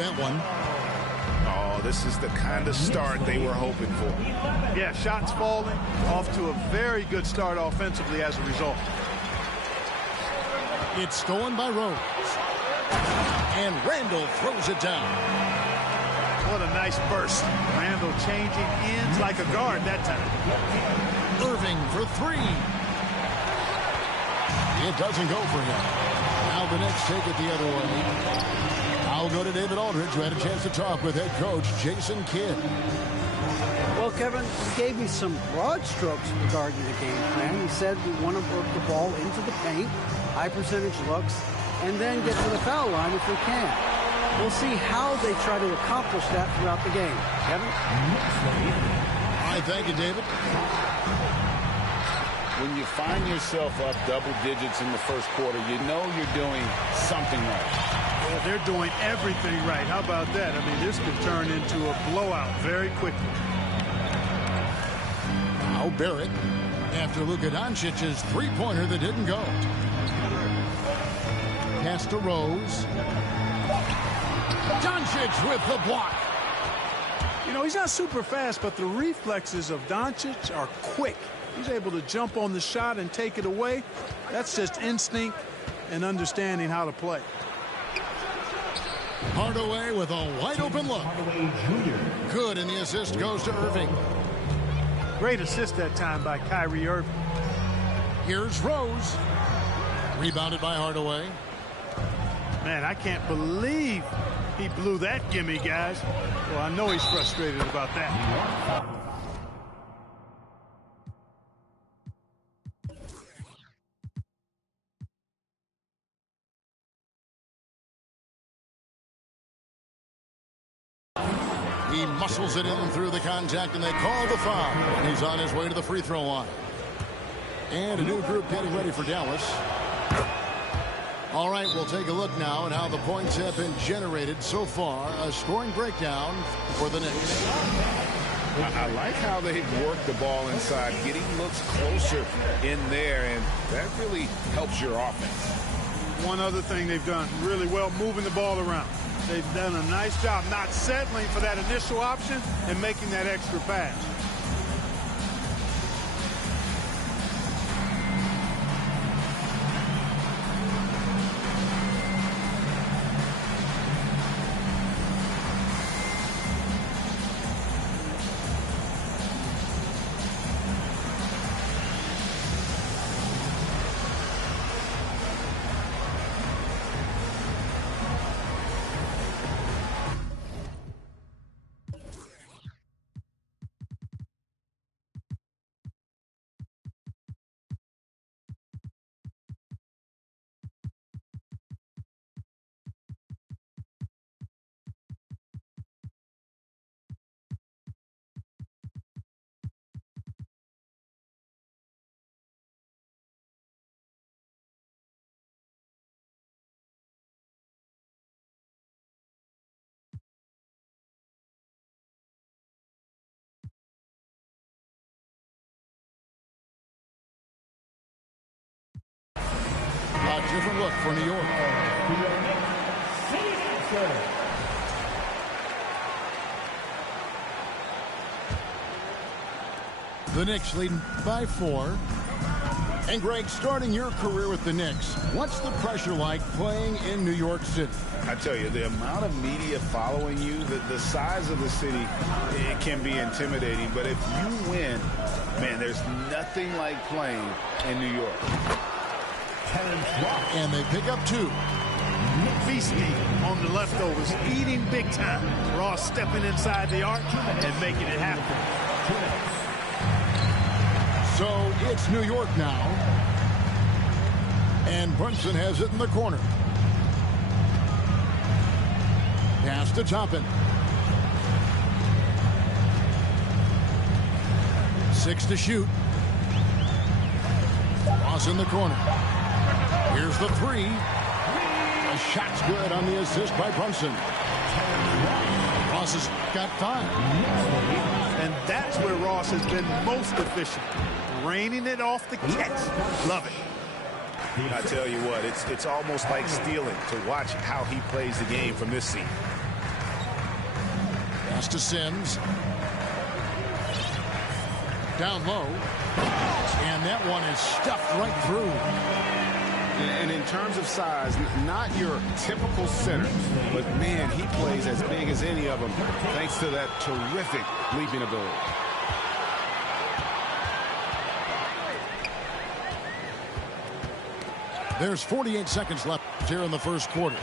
that one. Oh, this is the kind of start they were hoping for. Yeah, shots falling, off to a very good start offensively as a result. It's stolen by Rose. And Randall throws it down. What a nice burst. Randall changing ends like a guard that time. Irving for three. It doesn't go for him. Now the Knicks take it the other way. I'll go to David Aldridge, who had a chance to talk with head coach Jason Kidd. Well, Kevin, he gave me some broad strokes regarding the game plan. He said we want to work the ball into the paint, high percentage looks, and then get to the foul line if we can. We'll see how they try to accomplish that throughout the game. Kevin? All right, thank you, David. When you find yourself up double digits in the first quarter, you know you're doing something right. Well, they're doing everything right. How about that? I mean, this could turn into a blowout very quickly. Now Barrett, after Luka Doncic's three-pointer that didn't go. Pass to Rose. Doncic with the block. You know, he's not super fast, but the reflexes of Doncic are quick. He's able to jump on the shot and take it away. That's just instinct and understanding how to play. Hardaway with a wide-open look. Good, and the assist goes to Irving. Great assist that time by Kyrie Irving. Here's Rose. Rebounded by Hardaway. Man, I can't believe he blew that gimme, guys. Well, I know he's frustrated about that. He muscles it in through the contact, and they call the foul. And he's on his way to the free throw line. And a new group getting ready for Dallas. All right, we'll take a look now at how the points have been generated so far. A scoring breakdown for the Knicks. I like how they've worked the ball inside, getting looks closer in there, and that really helps your offense. One other thing they've done really well, moving the ball around. They've done a nice job not settling for that initial option and making that extra pass. A different look for New York. The Knicks leading by 4. And Greg, starting your career with the Knicks, what's the pressure like playing in New York City? I tell you, the amount of media following you, the size of the city, it can be intimidating. But if you win, man, there's nothing like playing in New York. And they pick up 2. Feasting on the leftovers, eating big time. Ross stepping inside the arc and making it happen. So it's New York now. And Brunson has it in the corner. Pass to Toppin. 6 to shoot. Ross in the corner. Here's the 3. The shot's good on the assist by Brunson. Ross has got 5. And that's where Ross has been most efficient. Raining it off the catch. Love it. I tell you what, it's almost like stealing to watch how he plays the game from this seat. Pass to Sims. Down low. And that one is stuffed right through. And in terms of size, not your typical center, but man, he plays as big as any of them thanks to that terrific leaping ability. There's 48 seconds left here in the first quarter.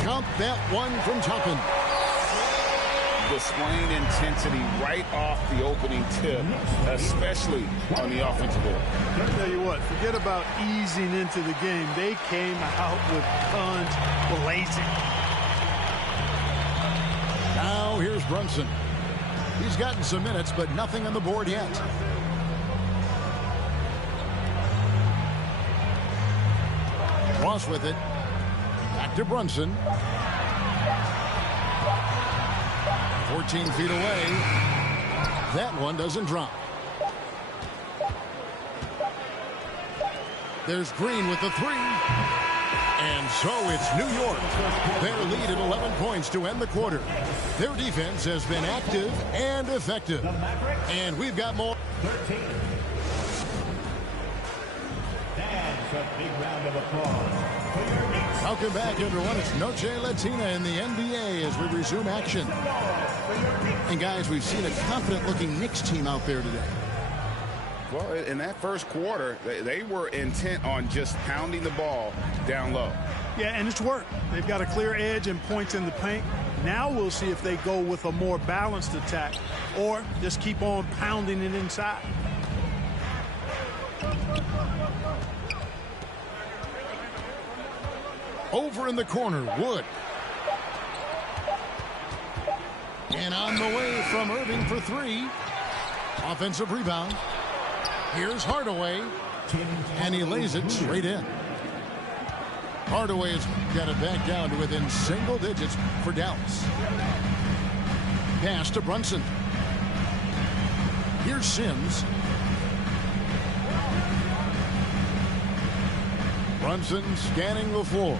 Count that one from Toppin. Displaying intensity right off the opening tip, especially on the offensive end. I'll tell you what, forget about easing into the game. They came out with guns blazing. Now here's Brunson. He's gotten some minutes, but nothing on the board yet. Ross with it. Back to Brunson. 14 feet away. That one doesn't drop. There's Green with the three. And so it's New York. Their lead at 11 points to end the quarter. Their defense has been active and effective. And we've got more. 13. That's a big round of applause. Welcome back, everyone. It's Noche Latina in the NBA as we resume action. And, guys, we've seen a confident-looking Knicks team out there today. Well, in that first quarter, they were intent on just pounding the ball down low. Yeah, and it's worked. They've got a clear edge and points in the paint. Now we'll see if they go with a more balanced attack or just keep on pounding it inside. Over in the corner, Wood. And on the way from Irving for three. Offensive rebound. Here's Hardaway. And he lays it straight in. Hardaway has got it back down to within single digits for Dallas. Pass to Brunson. Here's Sims. Brunson scanning the floor.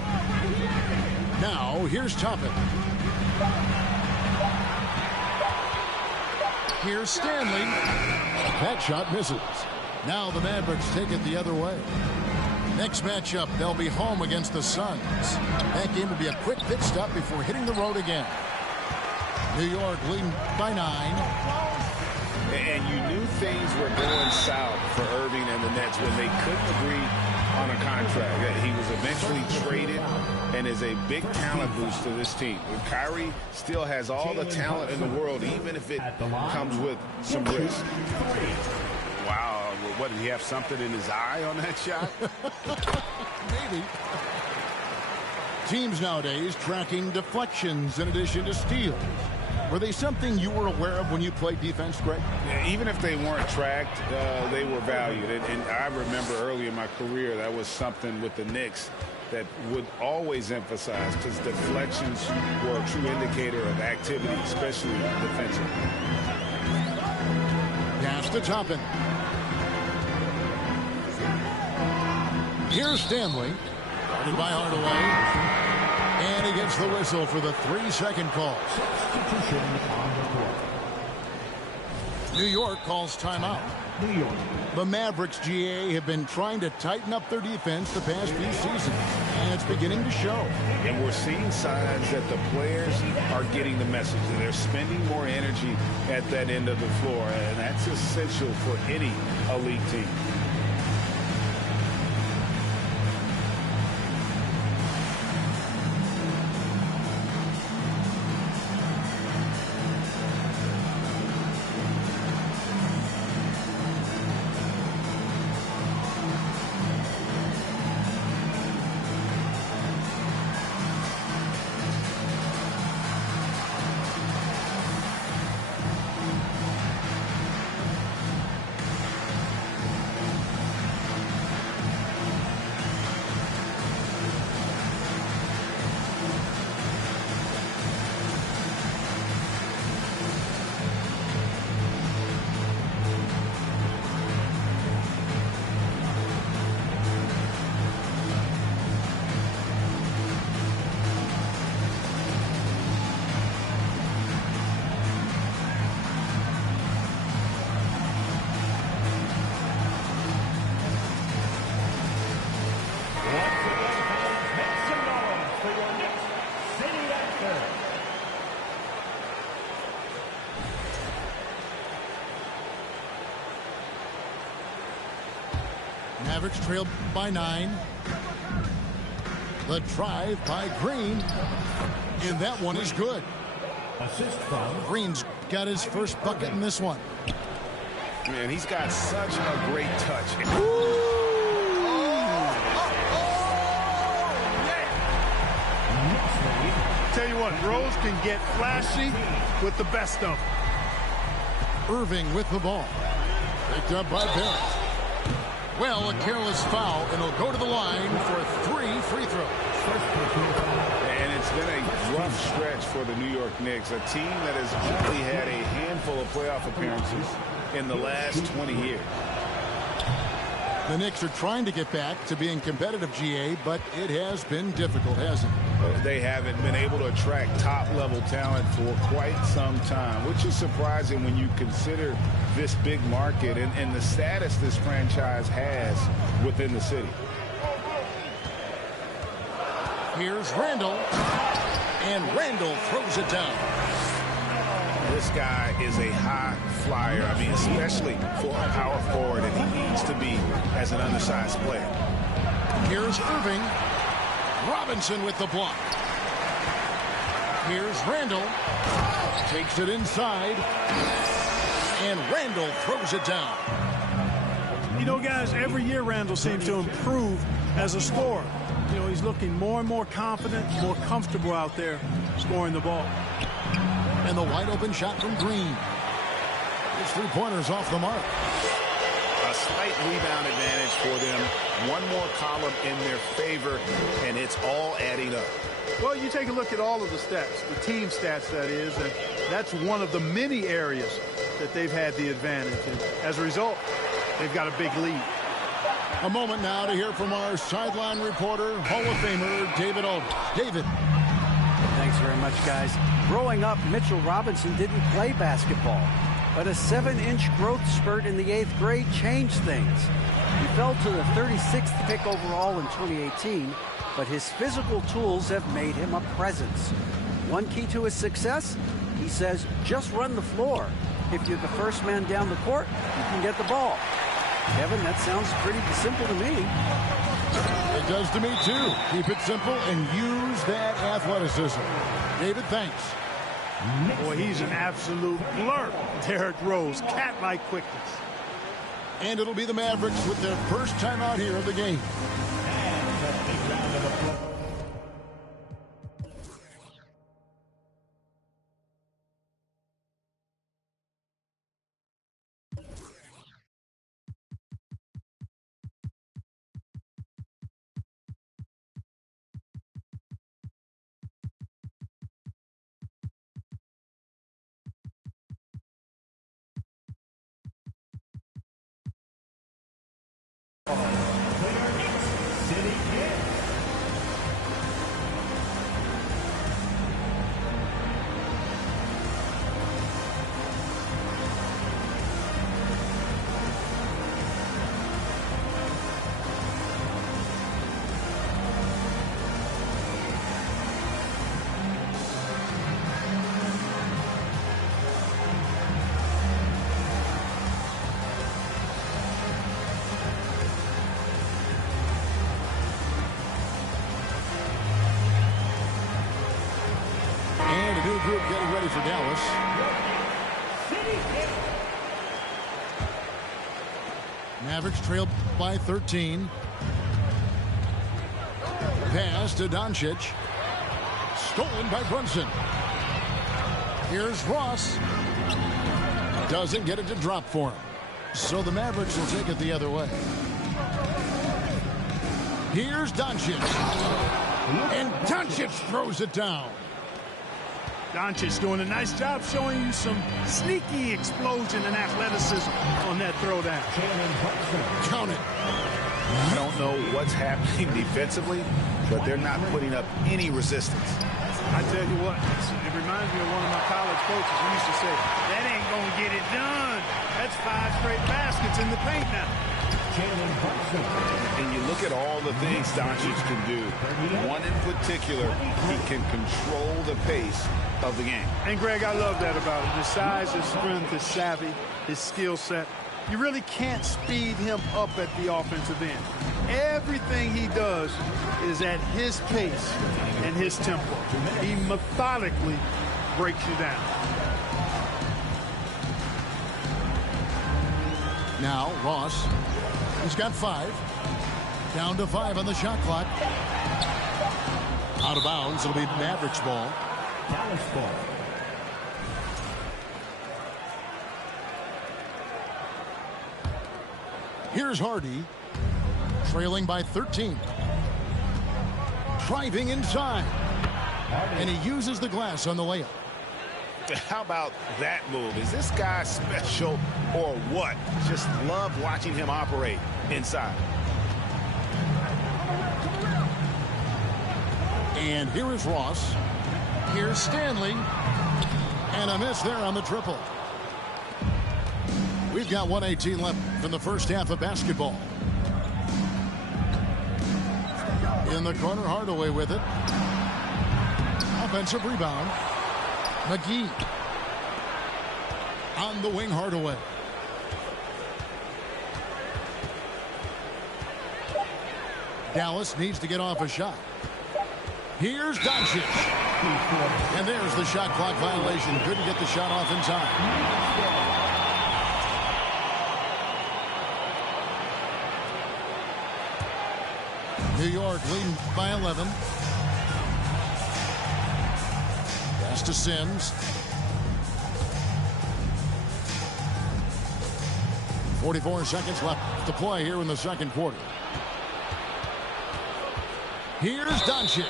Now here's Toppin. Here's Stanley. That shot misses. Now the Mavericks take it the other way. Next matchup, they'll be home against the Suns. That game will be a quick pit stop before hitting the road again. New York leading by 9. And you knew things were going south for Irving and the Nets when they couldn't agree on a contract. He was eventually traded and is a big talent boost to this team. Kyrie still has all the talent in the world, even if it comes with some risk. Wow, what, did he have something in his eye on that shot? Maybe. Teams nowadays tracking deflections in addition to steals. Were they something you were aware of when you played defense, Greg? Yeah, even if they weren't tracked, they were valued. And I remember early in my career, that was something with the Knicks that would always emphasize, because deflections were a true indicator of activity, especially defensive. Pass to Toppin. Here's Stanley. Guarded by Hardaway. And he gets the whistle for the 3-second call. New York calls timeout. The Mavericks, GA, have been trying to tighten up their defense the past few seasons, and it's beginning to show. And we're seeing signs that the players are getting the message, and they're spending more energy at that end of the floor, and that's essential for any elite team. Mavericks trail by 9. The drive by Green. And that one is good. Assist from Green's got his first bucket in this one. Man, he's got such a great touch. Tell you what, Rose can get flashy with the best of them. Irving with the ball. Picked up by Barrett. Well, a careless foul, and he'll go to the line for 3 free throws. And it's been a rough stretch for the New York Knicks, a team that has only had a handful of playoff appearances in the last 20 years. The Knicks are trying to get back to being competitive, GA, but it has been difficult, hasn't it? They haven't been able to attract top-level talent for quite some time, which is surprising when you consider this big market and the status this franchise has within the city. Here's Randall, and Randall throws it down. This guy is a high flyer. I mean, especially for a power forward, and he needs to be as an undersized player. Here's Irving. Robinson with the block. Here's Randall. Takes it inside. And Randall throws it down. You know, guys, every year Randall seems to improve as a scorer. You know, he's looking more and more confident, more comfortable out there scoring the ball. And the wide open shot from Green. His 3-pointers off the mark. A slight rebound advantage for them. One more column in their favor, and it's all adding up. Well, you take a look at all of the stats, the team stats, that is, and that's one of the many areas that they've had the advantage. And as a result, they've got a big lead. A moment now to hear from our sideline reporter, Hall of Famer David Aldridge. David. Thanks very much, guys. Growing up, Mitchell Robinson didn't play basketball, but a 7-inch growth spurt in the 8th grade changed things. He fell to the 36th pick overall in 2018, but his physical tools have made him a presence. One key to his success, he says, just run the floor. If you're the first man down the court, you can get the ball. Kevin, that sounds pretty simple to me. It does to me, too. Keep it simple and use that athleticism. David, thanks. Boy, he's an absolute blur. Derrick Rose, cat-like quickness. And it'll be the Mavericks with their first time out here of the game. and a big round of applause. And a new group getting ready for Dallas. Mavericks trail by 13. Pass to Doncic. Stolen by Brunson. Here's Ross. Doesn't get it to drop for him. So the Mavericks will take it the other way. Here's Doncic. And Doncic throws it down. Doncic doing a nice job showing you some sneaky explosion and athleticism on that throwdown. Count it. I don't know what's happening defensively, but they're not putting up any resistance. I tell you what, it reminds me of one of my college coaches who used to say, that ain't going to get it done. That's 5 straight baskets in the paint now. And you look at all the things Doncic can do. One in particular, he can control the pace of the game. And, Greg, I love that about him. His size, his strength, his savvy, his skill set. you really can't speed him up at the offensive end. Everything he does is at his pace and his tempo. He methodically breaks you down. Now Ross, he's got 5. Down to 5 on the shot clock. Out of bounds. It'll be Mavericks ball. Dallas ball. Here's Hardy, trailing by 13. Driving inside. And he uses the glass on the layup. How about that move? Is this guy special or what? Just love watching him operate inside. And here is Ross. Here's Stanley. And a miss there on the triple. We've got 1:18 left in the first half of basketball. In the corner, Hardaway with it. Offensive rebound. McGee. On the wing, Hardaway. Dallas needs to get off a shot. Here's Doncic. And there's the shot clock violation. Couldn't get the shot off in time. New York leading by 11. Pass to Sims. 44 seconds left to play here in the second quarter. Here's Doncic.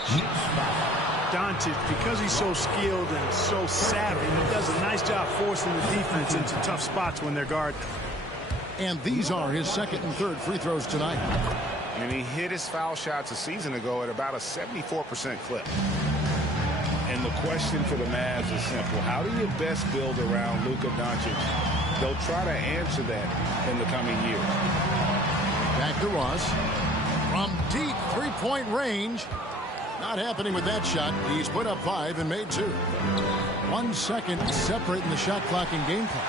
Doncic, because he's so skilled and so savvy, he does a nice job forcing the defense into tough spots when they're guarding. And these are his second and third free throws tonight. And he hit his foul shots a season ago at about a 74% clip. And the question for the Mavs is simple. How do you best build around Luka Doncic? They'll try to answer that in the coming years. Back to Ross. From deep three-point range. Not happening with that shot. He's put up 5 and made 2. 1 second separating the shot clock and game clock.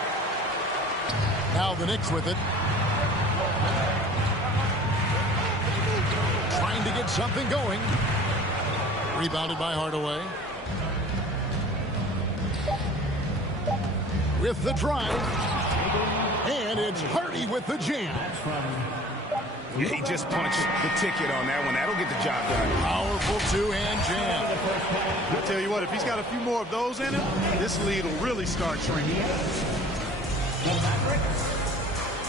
Now the Knicks with it. Trying to get something going. Rebounded by Hardaway. With the drive. And it's Hardy with the jam. Yeah, he just punched the ticket on that one. That'll get the job done. Powerful two-hand jam. I tell you what, if he's got a few more of those in him, this lead will really start shrinking.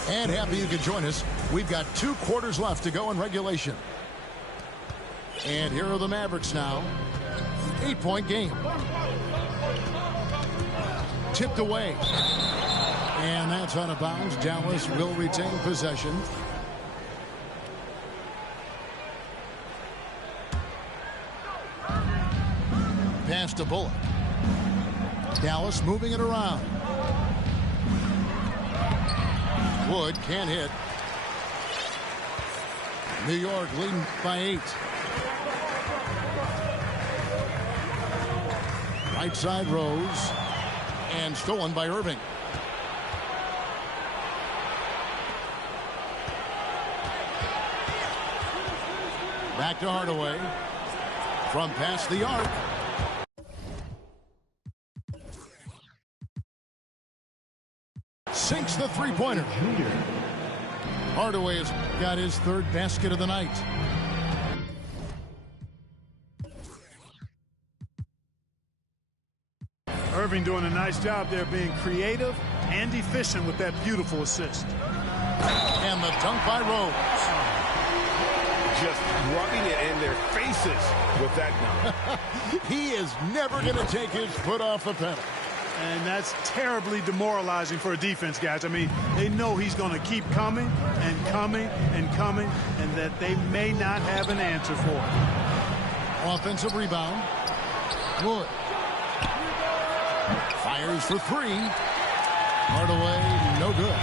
And happy you could join us. We've got 2 quarters left to go in regulation. And here are the Mavericks now. 8-point game. Tipped away. And that's out of bounds. Dallas will retain possession. Pass to Bullock. Dallas moving it around. Wood can't hit. New York leading by 8. Right side Rose. And stolen by Irving. Back to Hardaway. From past the arc. Sinks the three-pointer. Hardaway has got his 3rd basket of the night. Irving doing a nice job there, being creative and efficient with that beautiful assist. And the dunk by Rose. Just rubbing it in their faces with that dunk. He is never going to take his foot off the pedal. And that's terribly demoralizing for a defense, guys. I mean, they know he's going to keep coming and coming and coming, and that they may not have an answer for it. Offensive rebound. Wood. Fires for 3. Hardaway, no good.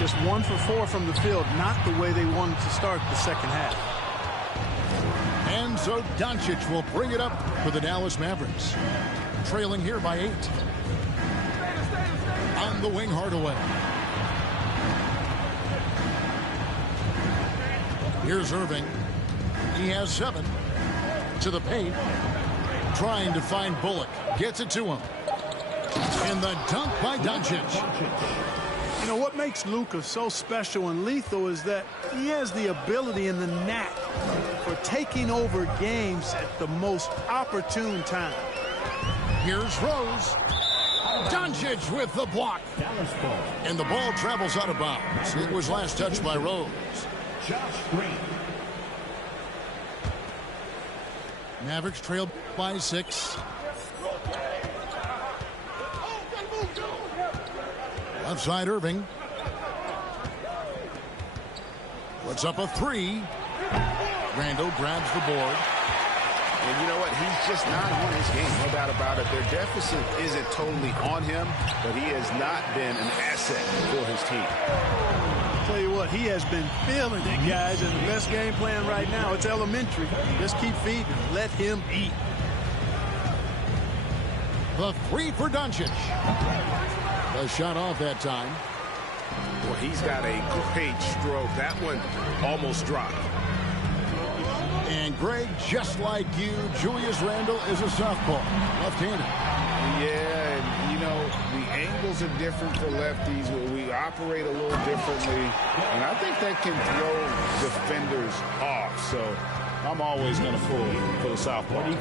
Just 1 for 4 from the field, not the way they wanted to start the second half. And so Doncic will bring it up for the Dallas Mavericks. Trailing here by 8. On the wing, Hardaway. Here's Irving. He has 7. To the paint. Trying to find Bullock. Gets it to him. And the dunk by Doncic. You know, what makes Luka so special and lethal is that he has the ability and the knack for taking over games at the most opportune time. Here's Rose. Doncic with the block. And the ball travels out of bounds. It was last touched by Rose. Josh Green. Mavericks trailed by 6. Left side Irving. Puts up a 3. Randall grabs the board. And you know what? He's just not on his game. No doubt about it. Their deficit isn't totally on him, but he has not been an asset for his team. Tell you what, he has been feeling it, guys, and the best game plan right now, it's elementary. Just keep feeding him. Let him eat. The 3 for Doncic. The shot off that time. Well, he's got a great stroke. That one almost dropped. And Greg, just like you, Julius Randle is a southpaw, left-handed. Yeah, and you know, the angles are different for lefties. We operate a little differently, and I think that can throw defenders off. So I'm always going to pull for the southpaw. You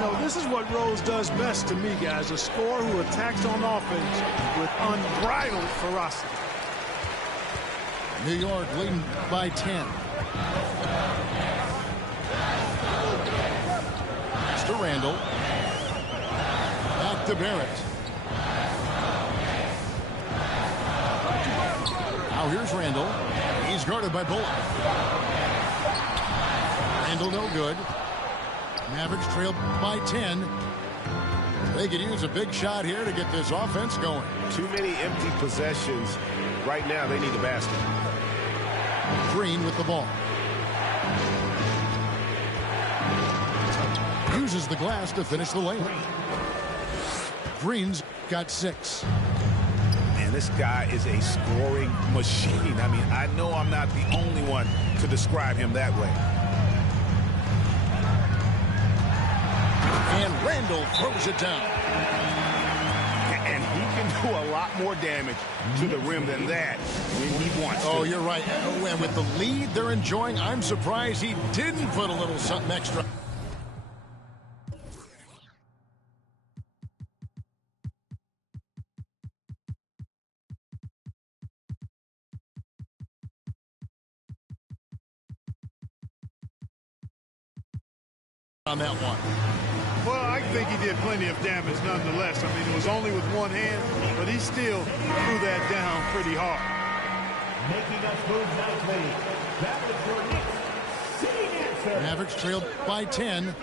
know, this is what Rose does best to me, guys. A scorer who attacks on offense with unbridled ferocity. New York leading by 10. To Randall. Back to Barrett. Now here's Randall. He's guarded by Bullock. Randall no good. Mavericks trail by 10. They could use a big shot here to get this offense going. Too many empty possessions. Right now they need a basket. Green with the ball. Uses the glass to finish the layup. Green's got 6. Man, this guy is a scoring machine. I mean, I know I'm not the only one to describe him that way. And Randall throws it down. And he can do a lot more damage to the rim than that when he wants to. Oh, you're right. And with the lead they're enjoying, I'm surprised he didn't put a little something extra. On that one. Well, I think he did plenty of damage nonetheless. I mean, it was only with one hand, but he still threw that down pretty hard. Making us move nicely. That was your Knicks sitting answer. Mavericks trailed by 10.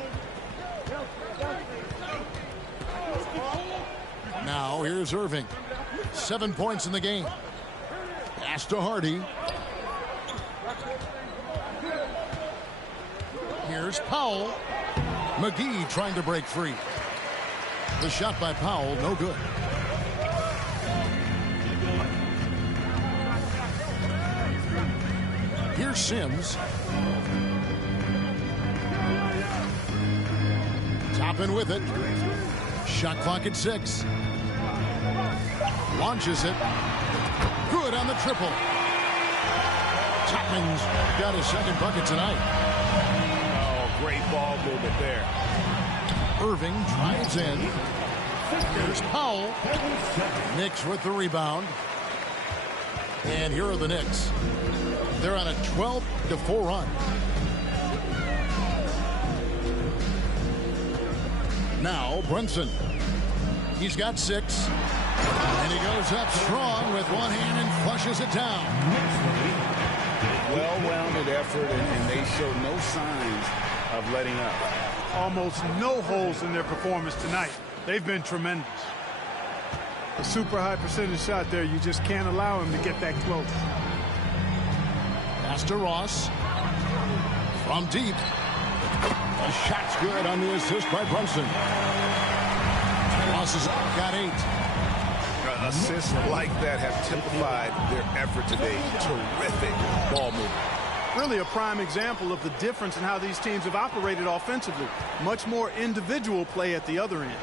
Now here's Irving. 7 points in the game. Pass to Hardy. Here's Powell. McGee trying to break free. The shot by Powell, no good. Here's Sims. Toppin with it. Shot clock at 6. Launches it. Good on the triple. Toppin's got his second bucket tonight. Great ball movement there. Irving drives in. Here's Powell. Knicks with the rebound. And here are the Knicks. They're on a 12-4 run. Now Brunson. He's got 6. And he goes up strong with one hand and flushes it down. Well-rounded effort, and they show no signs of letting up. Almost no holes in their performance tonight. They've been tremendous. A super high percentage shot there. You just can't allow him to get that close. Pass to Ross. From deep. The shot's good on the assist by Brunson. Ross has got 8. Assists like that have typified their effort today. Terrific ball movement. really a prime example of the difference in how these teams have operated offensively. Much more individual play at the other end.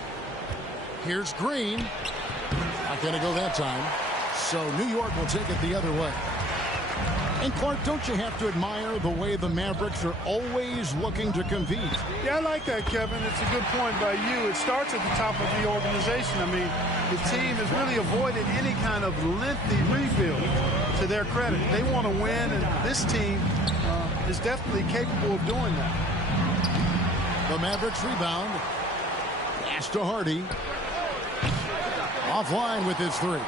Here's Green. Not going to go that time. So New York will take it the other way. And Clark, don't you have to admire the way the Mavericks are always looking to compete? Yeah, I like that, Kevin. It's a good point by you. It starts at the top of the organization. I mean, the team has really avoided any kind of lengthy rebuild, to their credit. They want to win, and this team is definitely capable of doing that. The Mavericks rebound. Pass to Hardy. Offline with his three.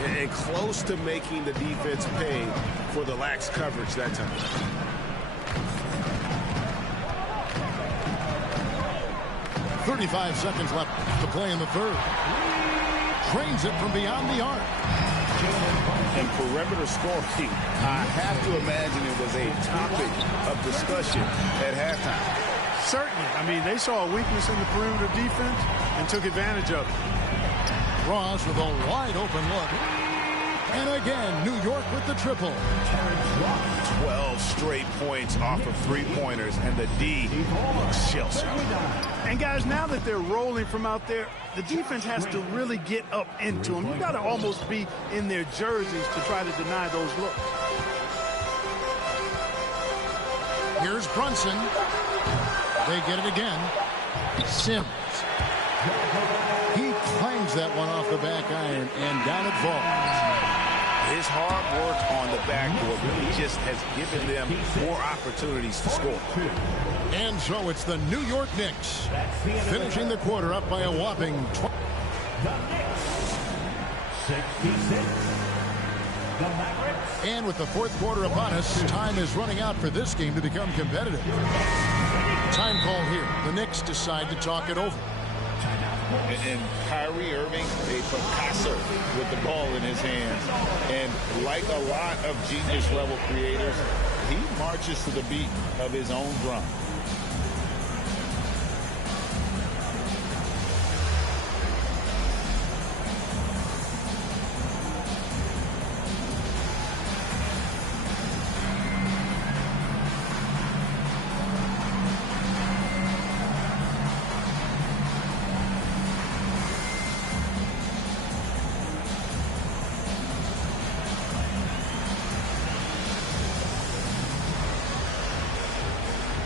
And close to making the defense pay for the lax coverage that time. .35 left to play in the third. Drains it from beyond the arc. And perimeter scoring, I have to imagine it was a topic of discussion at halftime. Certainly. I mean, they saw a weakness in the perimeter defense and took advantage of it. Ross with a wide open look. And again, New York with the triple. 12 straight points off of three-pointers, and the D looks shell-shocked. And guys, now that they're rolling from out there, the defense has to really get up into them. You got to almost be in their jerseys to try to deny those looks. Here's Brunson. They get it again. Sims. He clangs that one off the back iron, and down it falls. His hard work on the backboard really just has given them more opportunities to score. And so it's the New York Knicks finishing the quarter up by a whopping 20. The Knicks, 66. The Mavericks. And with the fourth quarter upon us, time is running out for this game to become competitive. Time call here. The Knicks decide to talk it over. And Kyrie Irving, a Picasso with the ball in his hands. And like a lot of genius-level creators, he marches to the beat of his own drum.